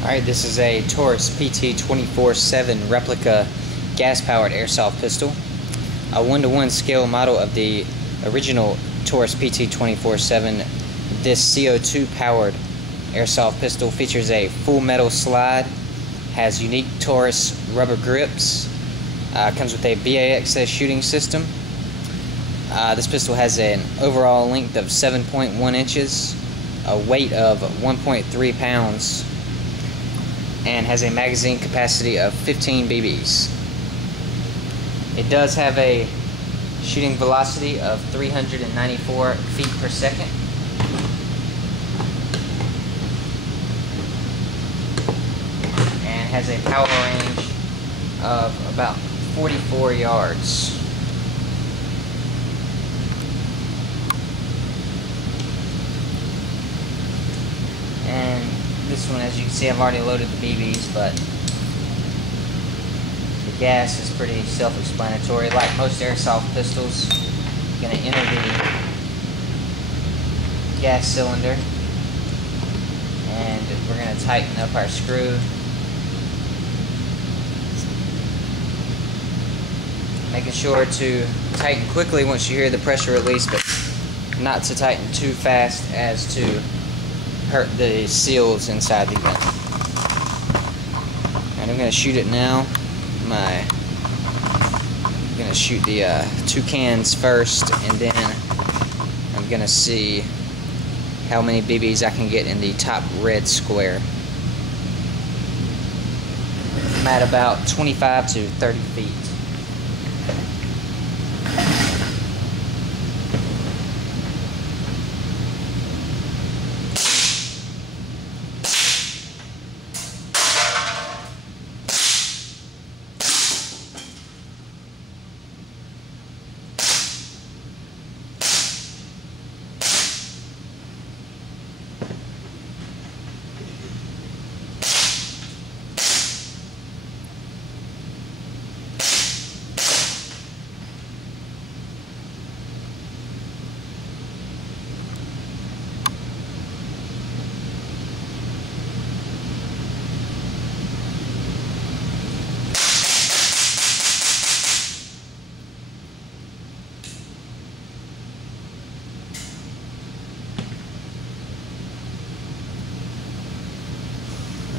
Alright, this is a Taurus PT247 replica gas-powered airsoft pistol. A 1-to-1 scale model of the original Taurus PT247. This CO2 powered airsoft pistol features a full metal slide, has unique Taurus rubber grips, comes with a BAXS shooting system. This pistol has an overall length of 7.1 inches, a weight of 1.3 pounds, and has a magazine capacity of 15 BBs. It does have a shooting velocity of 394 feet per second. And has a power range of about 44 yards. And this one, as you can see, I've already loaded the BBs, but the gas is pretty self-explanatory. Like most airsoft pistols, you're going to enter the gas cylinder, and we're going to tighten up our screw. Making sure to tighten quickly once you hear the pressure release, but not to tighten too fast as to hurt the seals inside the gun. And I'm going to shoot it now. I'm going to shoot the two cans first, and then I'm going to see how many BBs I can get in the top red square. I'm at about 25 to 30 feet.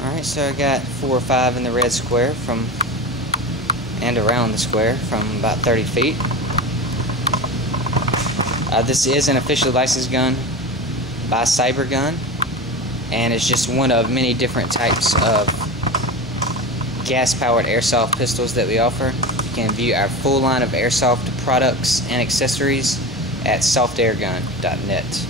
Alright, so I got 4 or 5 in the red square and around the square from about 30 feet. This is an officially licensed gun by Cybergun, and it's just one of many different types of gas-powered airsoft pistols that we offer. You can view our full line of airsoft products and accessories at softairgun.net.